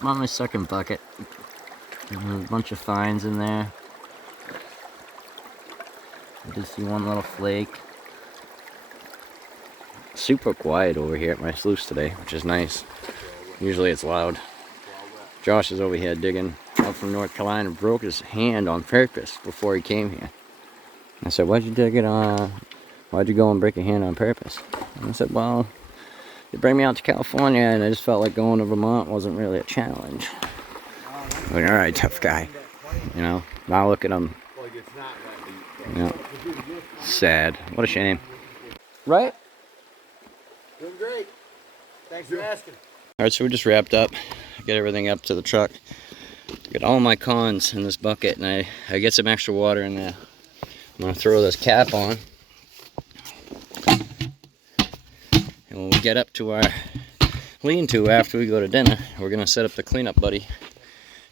I'm on my second bucket. There's a bunch of fines in there. I did see one little flake. Super quiet over here at my sluice today, which is nice. Usually it's loud. Josh is over here digging up from North Carolina, broke his hand on purpose before he came here. I said, why'd you dig it on? Why'd you go and break your hand on purpose? And I said, well, you bring me out to California and I just felt like going to Vermont wasn't really a challenge. Like, alright, tough guy. You know, now look at him. You know, sad. What a shame. Right? Doing great. Thanks for asking. Alright, so we just wrapped up. Get everything up to the truck. Get all my cons in this bucket, and I get some extra water in there. I'm going to throw this cap on. And when we get up to our lean-to after we go to dinner, we're going to set up the cleanup buddy.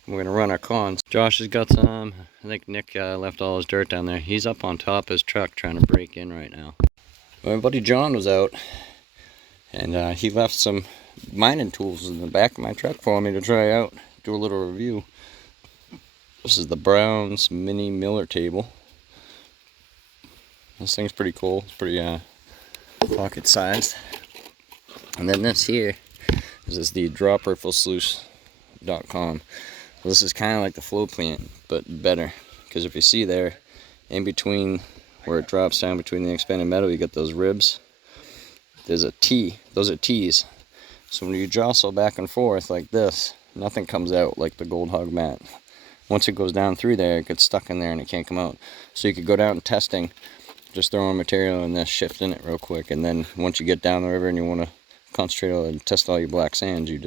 And we're going to run our cons. Josh has got some. I think Nick left all his dirt down there. He's up on top of his truck trying to break in right now. My buddy John was out, and he left some mining tools in the back of my truck for me to try out, do a little review. This is the Brown's mini miller table. This thing's pretty cool. It's pretty pocket sized. And then this here is the sluice.com. Well, this is kind of like the flow plant, but better, because if you see there, in between where it drops down between the expanded metal, you get those ribs. There's a T. Those are T's. So when you jostle back and forth like this, nothing comes out like the Gold Hog mat. Once it goes down through there, it gets stuck in there and it can't come out. So you could go down testing, just throwing material and then shifting it real quick. And then once you get down the river and you want to concentrate on and test all your black sands, you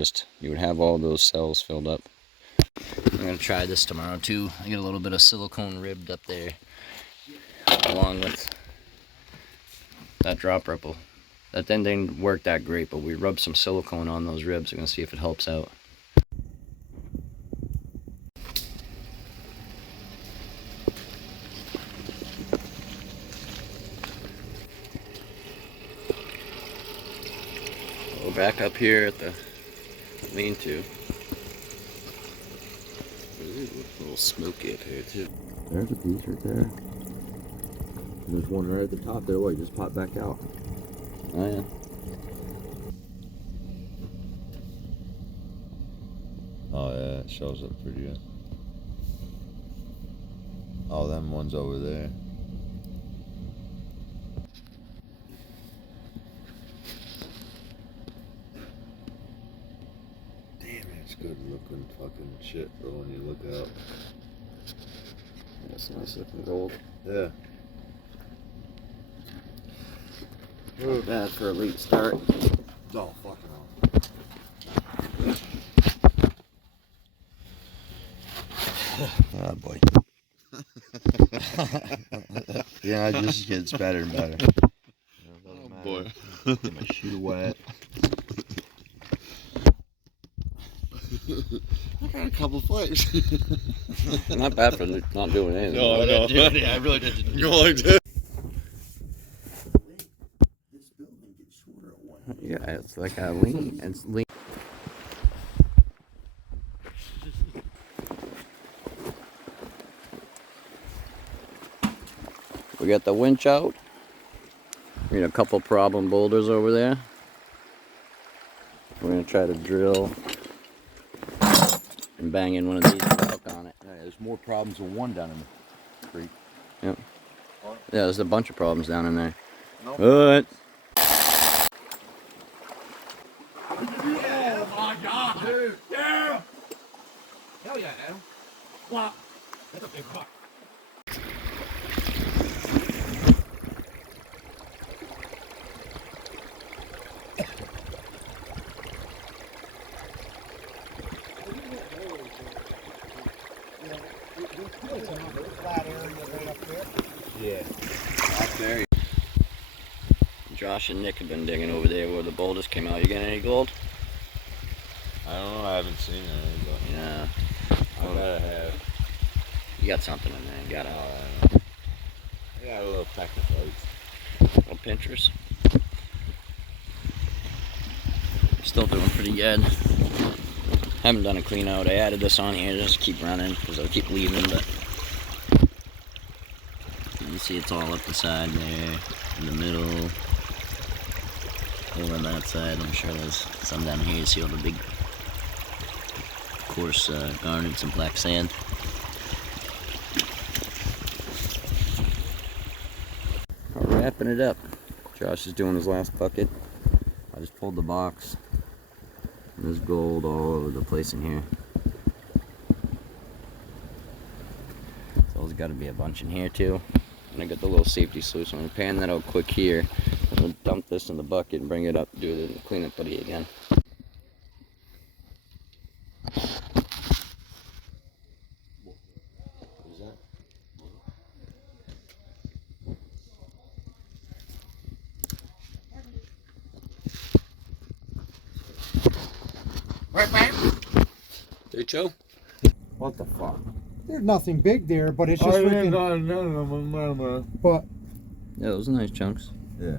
would have all those cells filled up. I'm going to try this tomorrow too. I get a little bit of silicone ribbed up there, along with that drop ripple. That then didn't work that great, but we rubbed some silicone on those ribs. We're going to see if it helps out. We're back up here at the lean-to. Ooh, a little smoky up here too. There's a piece right there. There's one right at the top there. Wait, just pop back out. Oh yeah. Oh yeah, it shows up pretty good. Oh, them ones over there. Damn, it's good looking fucking shit, bro, when you look out. That's nice looking gold. Yeah. Not bad for a late start. Oh, fucking hell. Oh boy. Yeah, it just gets better and better. Oh boy. Get my shoe wet. I got a couple flakes. Not bad for not doing anything. No, I know. I really didn't. You like that? This building gets shorter at one. Yeah, it's like a lean. It's lean. We got the winch out. We got a couple problem boulders over there. We're gonna try to drill and bang in one of these with a hook on it. Yeah, there's more problems than one down in the creek. Yep. Yeah, there's a bunch of problems down in there. Nope. But Oh my God, dude! Yeah! Hell yeah, Adam. Wow. That's a big buck. Yeah. Up there. Josh and Nick have been digging over there where the boulders came out. You getting any gold? I don't know, I haven't seen it, but Yeah. I gotta have. You got something in there. You got I got a little pack of floats. little pinchers. Still doing pretty good. haven't done a clean out. I added this on here just to keep running because I'll keep leaving, but you see it's all up the side there, in the middle, over on that side. I'm sure there's some down here. You see all the big, coarse garnets and black sand. Wrapping it up. Josh is doing his last bucket. I just pulled the box. There's gold all over the place in here. So there's got to be a bunch in here too. And I got the little safety sluice. I'm going to pan that out quick here. I'm going to dump this in the bucket and bring it up, do the cleanup buddy again. Right, man. Hey, Joe. What the fuck? There's nothing big there, but it's just freaking. But Yeah, those are nice chunks. Yeah.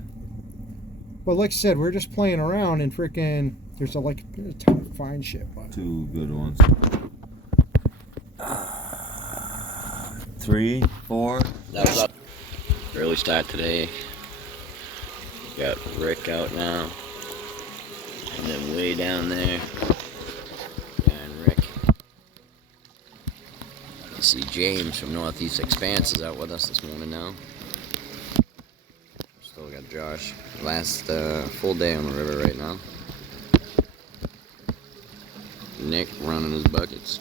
but like I said, we're just playing around and freaking. There's a ton of fine shit. But 2 good ones. 3, 4. That was up. Early start today. Got Rick out now. And then way down there. And Rick. You see James from Northeast Expanse is out with us this morning now. Still got Josh. Last full day on the river right now. Nick running his buckets.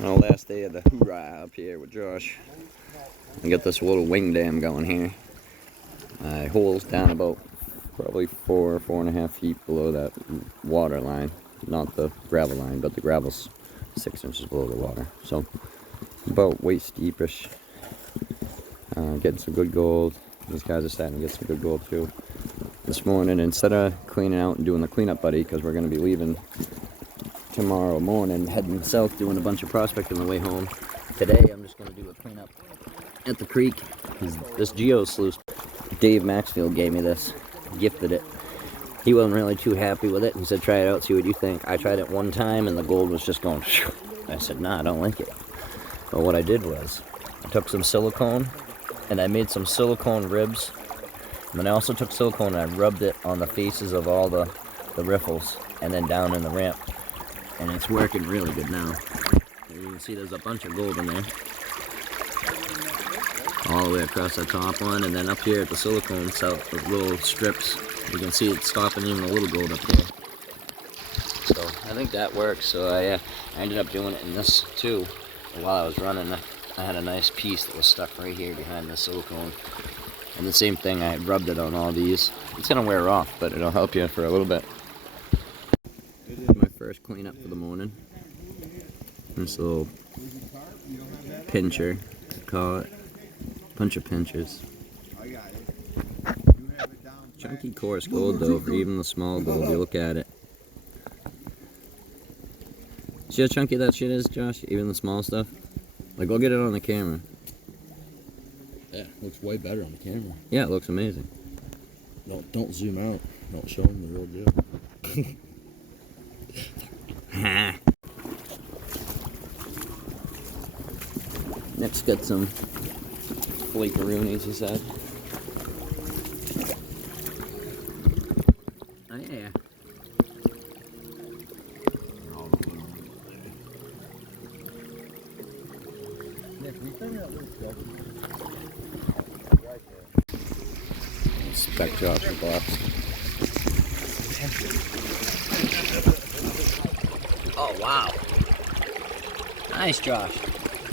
Well, last day of the hoorah up here with Josh. I got this little wing dam going here. My hole's down about probably 4.5 feet below that water line. Not the gravel line, but the gravel's 6 inches below the water. So about waist deepish. Getting some good gold. These guys are starting to get some good gold too. This morning, instead of cleaning out and doing the cleanup buddy, because we're going to be leaving tomorrow morning, heading south, doing a bunch of prospecting on the way home. Today, I'm just going to do a cleanup at the creek. This geo sluice, Dave Maxfield gave me this, gifted it. He wasn't really too happy with it. He said, try it out, see what you think. I tried it one time, and the gold was just going, phew. I said, nah, I don't like it. But what I did was, I took some silicone, and I made some silicone ribs. And then I also took silicone and I rubbed it on the faces of all the riffles, and then down in the ramp. And it's working really good now. And you can see there's a bunch of gold in there. All the way across the top one, and then up here at the silicone cell, the little strips, you can see it's stopping even a little gold up there. So I think that works. So I ended up doing it in this too. While I was running, I had a nice piece that was stuck right here behind the silicone. And the same thing, I rubbed it on all these. It's gonna wear off, but it'll help you for a little bit. This is my first cleanup for the morning. This little pincher, I call it. Bunch of pinchers. Chunky coarse gold though, for even the small gold, you look at it. See how chunky that shit is, Josh? Even the small stuff? Like, go get it on the camera. Yeah, looks way better on the camera. Yeah, it looks amazing. No, don't zoom out. Don't show them the real deal. Nick's got some flakeroonies, he said. Oh yeah. Spec Josh's box. Oh wow. Nice, Josh.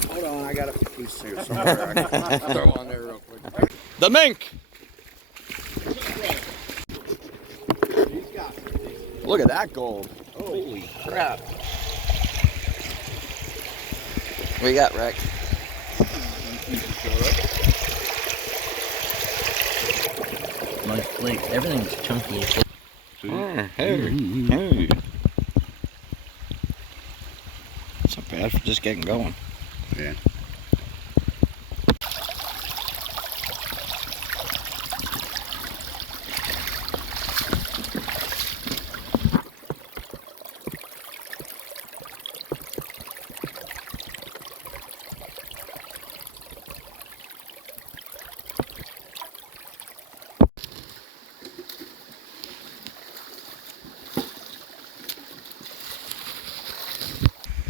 Hold on, I got a piece here somewhere. I can throw on there real quick. The mink! Look at that gold. Holy crap. What you got, Rex? Nice flake. Everything's chunky. Hey. It's not bad for just getting going. Yeah.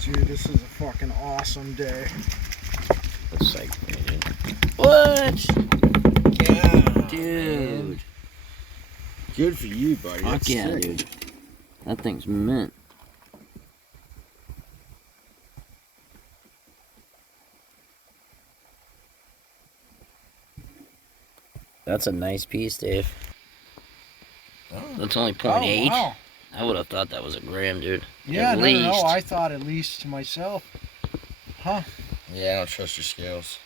Dude, this is a fucking awesome day. That's psyched for me, dude. What? Yeah, Dude. good for you, buddy. Fuck That's yeah, sick. dude. That thing's mint. That's a nice piece, Dave. Oh. That's only 0.8. wow. I would have thought that was a gram, dude. Yeah, At no, least. I thought at least to myself. Huh? Yeah, I don't trust your scales.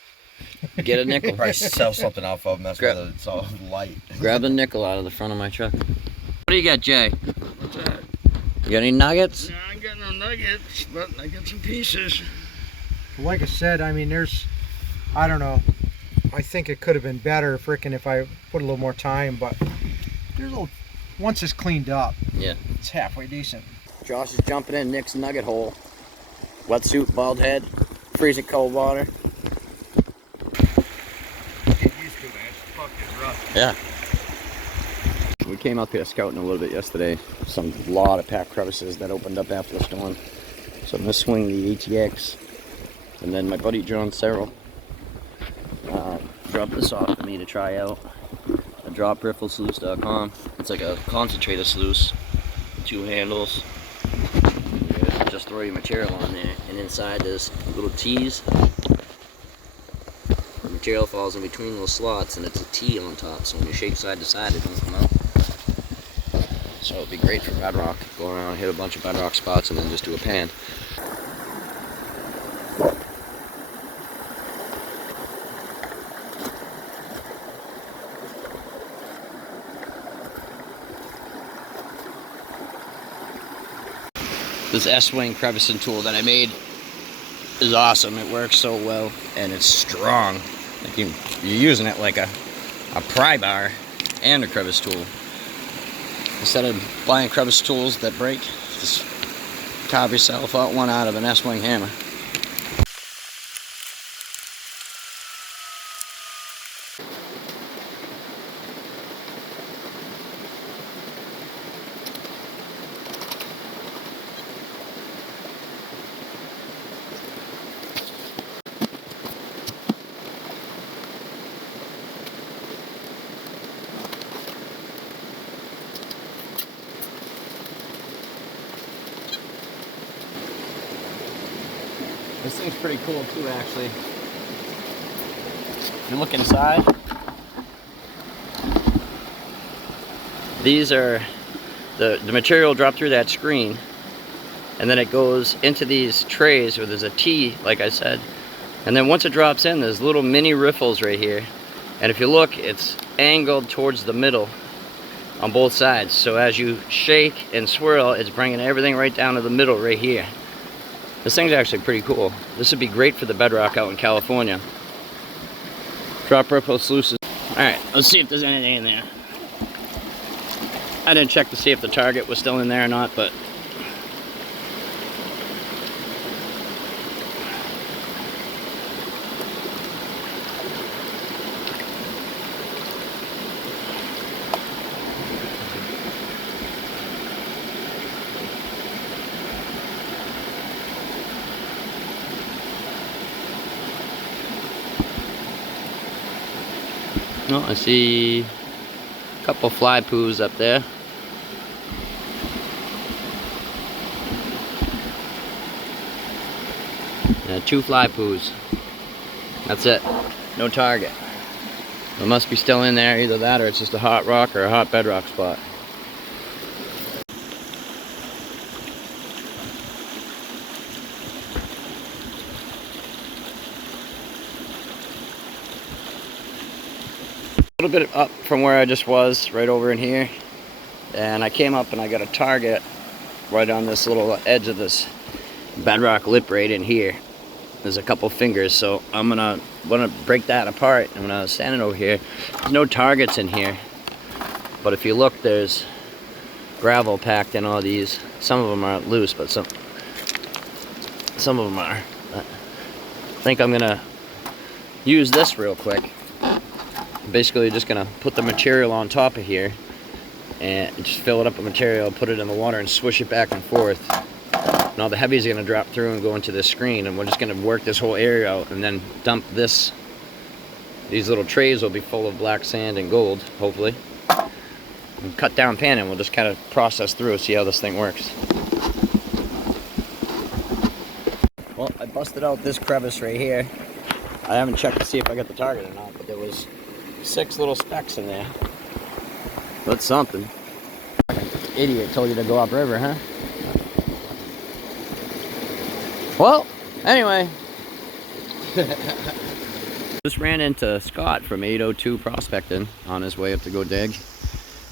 Get a nickel. Probably sell something off of them. That's why Grab- it's all light. Grab a nickel out of the front of my truck. What do you got, Jay? What's that? You got any nuggets? No, I ain't got no nuggets, but I got some pieces. Like I said, I mean, I don't know. I think it could have been better, frickin' if I put a little more time, but there's a little. Once it's cleaned up, Yeah. it's halfway decent. Josh is jumping in Nick's nugget hole. Wetsuit, bald head, freezing cold water. Get used to it, man. It's fucking rough. Yeah. We came out there scouting a little bit yesterday. Some lot of packed crevices that opened up after the storm. So I'm gonna swing the ATX, and then my buddy John Serrell dropped this off for me to try out. A droprifflesluice.com. It's like a concentrated sluice, 2 handles. You just throw your material on there, and inside there's little T's. The material falls in between those slots, and it's a T on top. So when you shake side to side, it don't come out. So it'd be great for bedrock. Go around, hit a bunch of bedrock spots, and then just do a pan. This S-wing crevicing tool that I made is awesome. It works so well, and it's strong. Like you're using it like a pry bar and a crevice tool. Instead of buying crevice tools that break, just carve yourself out one out of an S-wing hammer. This thing's pretty cool too, actually. If you look inside, these are the material dropped through that screen, and then it goes into these trays where there's a T, like I said, and then once it drops in, there's little mini riffles right here, and if you look, it's angled towards the middle on both sides. So as you shake and swirl, it's bringing everything right down to the middle right here. This thing's actually pretty cool. This would be great for the bedrock out in California. Drop ripple sluices. Alright, let's see if there's anything in there. I didn't check to see if the target was still in there or not, but no, I see a couple fly poos up there. Yeah, 2 fly poos. That's it. No target. It must be still in there, either that or it's just a hot rock or a hot bedrock spot. A little bit up from where I just was, right over in here, and I came up and I got a target right on this little edge of this bedrock lip right in here. There's a couple fingers, so I'm gonna break that apart. And when I was standing over here, there's no targets in here, but if you look, there's gravel packed in all these. Some of them are loose, but some of them are. I think I'm gonna use this real quick. Basically just gonna put the material on top of here and just fill it up with material, put it in the water and swish it back and forth. Now the heavies are going to drop through and go into this screen, and we're just going to work this whole area out and then dump this. These little trays will be full of black sand and gold, hopefully. And cut down pan, and we'll just kind of process through and see how this thing works. Well, I busted out this crevice right here. I haven't checked to see if I got the target or not, but there was 6 little specks in there. That's something. Idiot told you to go upriver, huh? Well, anyway. Just ran into Scott from 802 Prospecting on his way up to go dig.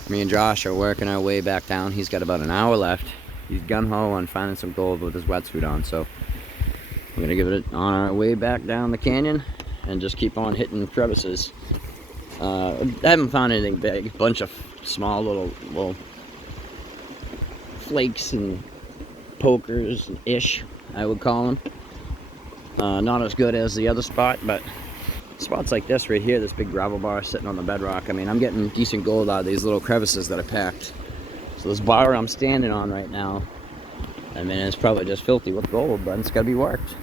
Me and Josh are working our way back down. He's got about an hour left. He's gun-ho on finding some gold with his wetsuit on, so we're gonna give it on our way back down the canyon and just keep on hitting crevices. I haven't found anything big. A bunch of small little flakes and pokers-ish, I would call them. Not as good as the other spot, but spots like this right here, this big gravel bar sitting on the bedrock, I mean, I'm getting decent gold out of these little crevices that are packed. So this bar I'm standing on right now, I mean, it's probably just filthy with gold, but it's got to be worked.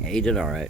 Yeah, he did all right.